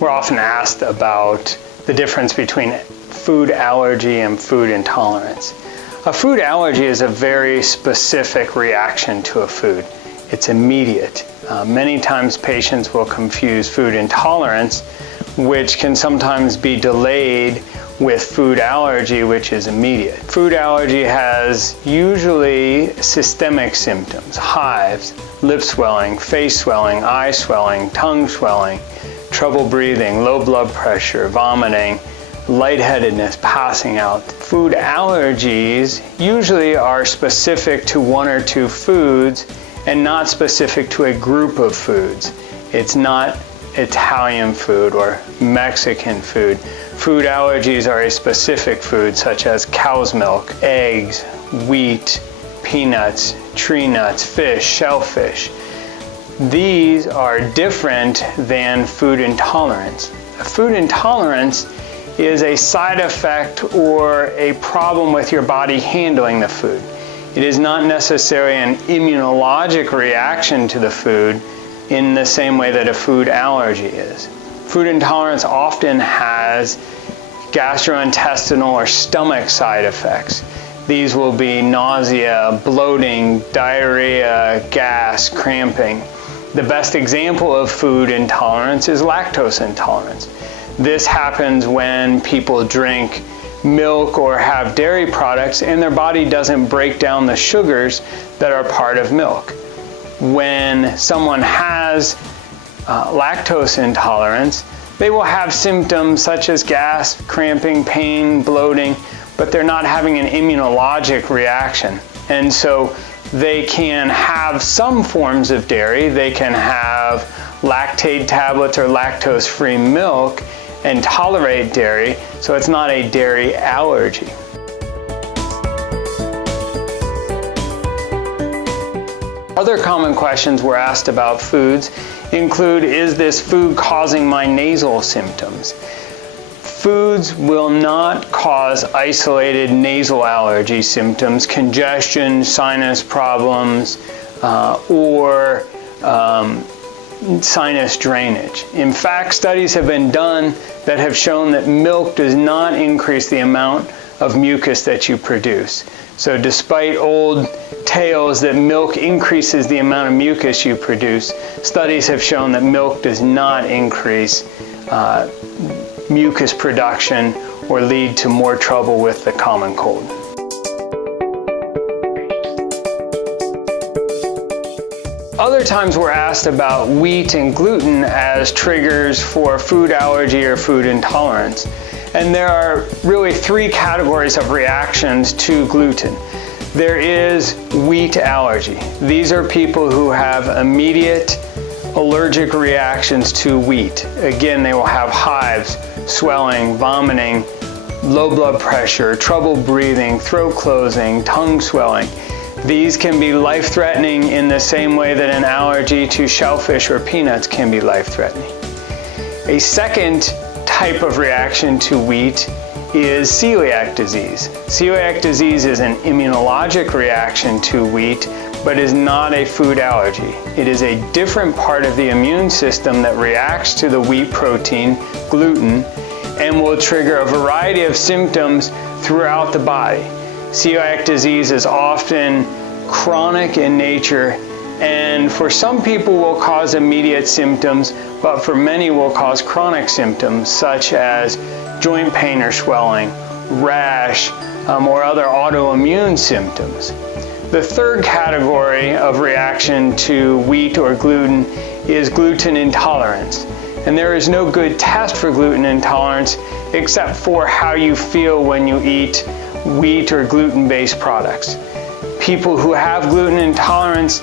We're often asked about the difference between food allergy and food intolerance. A food allergy is a very specific reaction to a food. It's immediate. Many times patients will confuse food intolerance, which can sometimes be delayed, with food allergy, which is immediate. Food allergy has usually systemic symptoms: hives, lip swelling, face swelling, eye swelling, tongue swelling, trouble breathing, low blood pressure, vomiting, lightheadedness, passing out. Food allergies usually are specific to one or two foods and not specific to a group of foods. It's not Italian food or Mexican food. Food allergies are a specific food such as cow's milk, eggs, wheat, peanuts, tree nuts, fish, shellfish. These are different than food intolerance. Food intolerance is a side effect or a problem with your body handling the food. It is not necessarily an immunologic reaction to the food in the same way that a food allergy is. Food intolerance often has gastrointestinal or stomach side effects. These will be nausea, bloating, diarrhea, gas, cramping. The best example of food intolerance is lactose intolerance. This happens when people drink milk or have dairy products and their body doesn't break down the sugars that are part of milk. When someone has lactose intolerance, they will have symptoms such as gas, cramping, pain, bloating, but they're not having an immunologic reaction. And so they can have some forms of dairy. They can have lactate tablets or lactose-free milk and tolerate dairy, so it's not a dairy allergy. Other common questions we're asked about foods include, is this food causing my nasal symptoms? Foods will not cause isolated nasal allergy symptoms, congestion, sinus problems, or sinus drainage. In fact, studies have been done that have shown that milk does not increase the amount of mucus that you produce. So despite old tales that milk increases the amount of mucus you produce, studies have shown that milk does not increase mucus production or lead to more trouble with the common cold. Other times we're asked about wheat and gluten as triggers for food allergy or food intolerance. And there are really three categories of reactions to gluten. There is wheat allergy. These are people who have immediate allergic reactions to wheat. Again, they will have hives, swelling, vomiting, low blood pressure, trouble breathing, throat closing, tongue swelling. These can be life-threatening in the same way that an allergy to shellfish or peanuts can be life-threatening. A second type of reaction to wheat is celiac disease. Celiac disease is an immunologic reaction to wheat, but is not a food allergy. It is a different part of the immune system that reacts to the wheat protein, gluten, and will trigger a variety of symptoms throughout the body. Celiac disease is often chronic in nature, and for some people will cause immediate symptoms, but for many will cause chronic symptoms such as joint pain or swelling, rash, or other autoimmune symptoms. The third category of reaction to wheat or gluten is gluten intolerance. And there is no good test for gluten intolerance except for how you feel when you eat wheat or gluten-based products. People who have gluten intolerance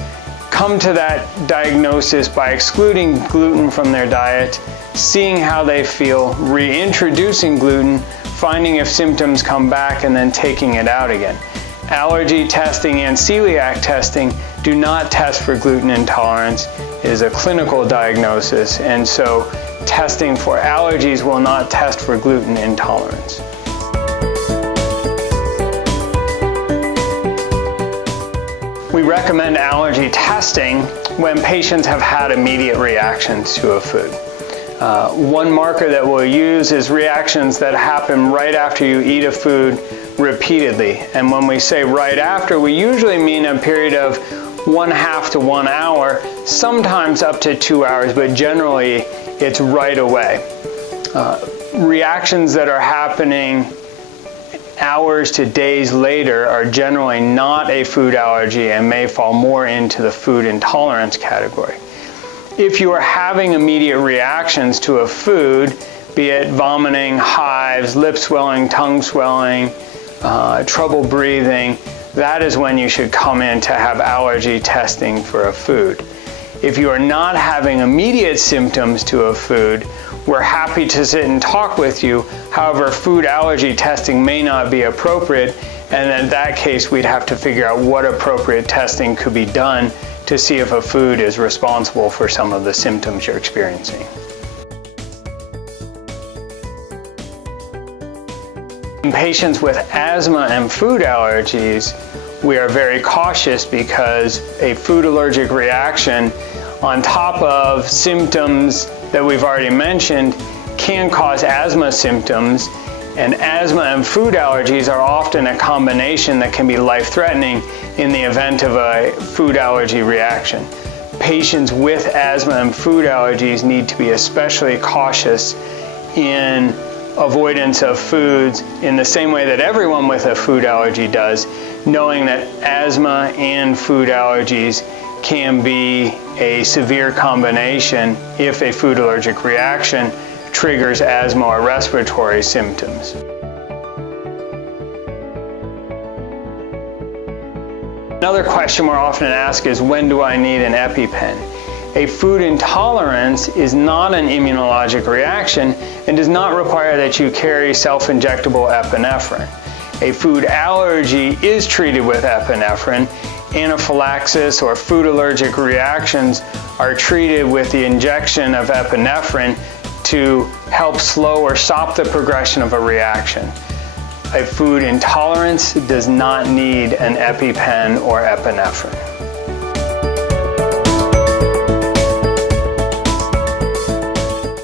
come to that diagnosis by excluding gluten from their diet, seeing how they feel, reintroducing gluten, finding if symptoms come back, and then taking it out again. Allergy testing and celiac testing do not test for gluten intolerance. It is a clinical diagnosis, and so testing for allergies will not test for gluten intolerance. We recommend allergy testing when patients have had immediate reactions to a food. One marker that we'll use is reactions that happen right after you eat a food repeatedly. And when we say right after, we usually mean a period of 1/2 to 1 hour, sometimes up to 2 hours, but generally it's right away. Reactions that are happening hours to days later are generally not a food allergy and may fall more into the food intolerance category. If you are having immediate reactions to a food, be it vomiting, hives, lip swelling, tongue swelling, trouble breathing, that is when you should come in to have allergy testing for a food. If you are not having immediate symptoms to a food, we're happy to sit and talk with you. However, food allergy testing may not be appropriate, and in that case, we'd have to figure out what appropriate testing could be done to see if a food is responsible for some of the symptoms you're experiencing. In patients with asthma and food allergies, we are very cautious because a food allergic reaction on top of symptoms that we've already mentioned can cause asthma symptoms, and asthma and food allergies are often a combination that can be life-threatening in the event of a food allergy reaction. Patients with asthma and food allergies need to be especially cautious in avoidance of foods in the same way that everyone with a food allergy does, knowing that asthma and food allergies can be a severe combination if a food allergic reaction triggers asthma or respiratory symptoms. Another question we're often asked is, when do I need an EpiPen? A food intolerance is not an immunologic reaction and does not require that you carry self-injectable epinephrine. A food allergy is treated with epinephrine. Anaphylaxis or food allergic reactions are treated with the injection of epinephrine to help slow or stop the progression of a reaction. A food intolerance does not need an EpiPen or epinephrine.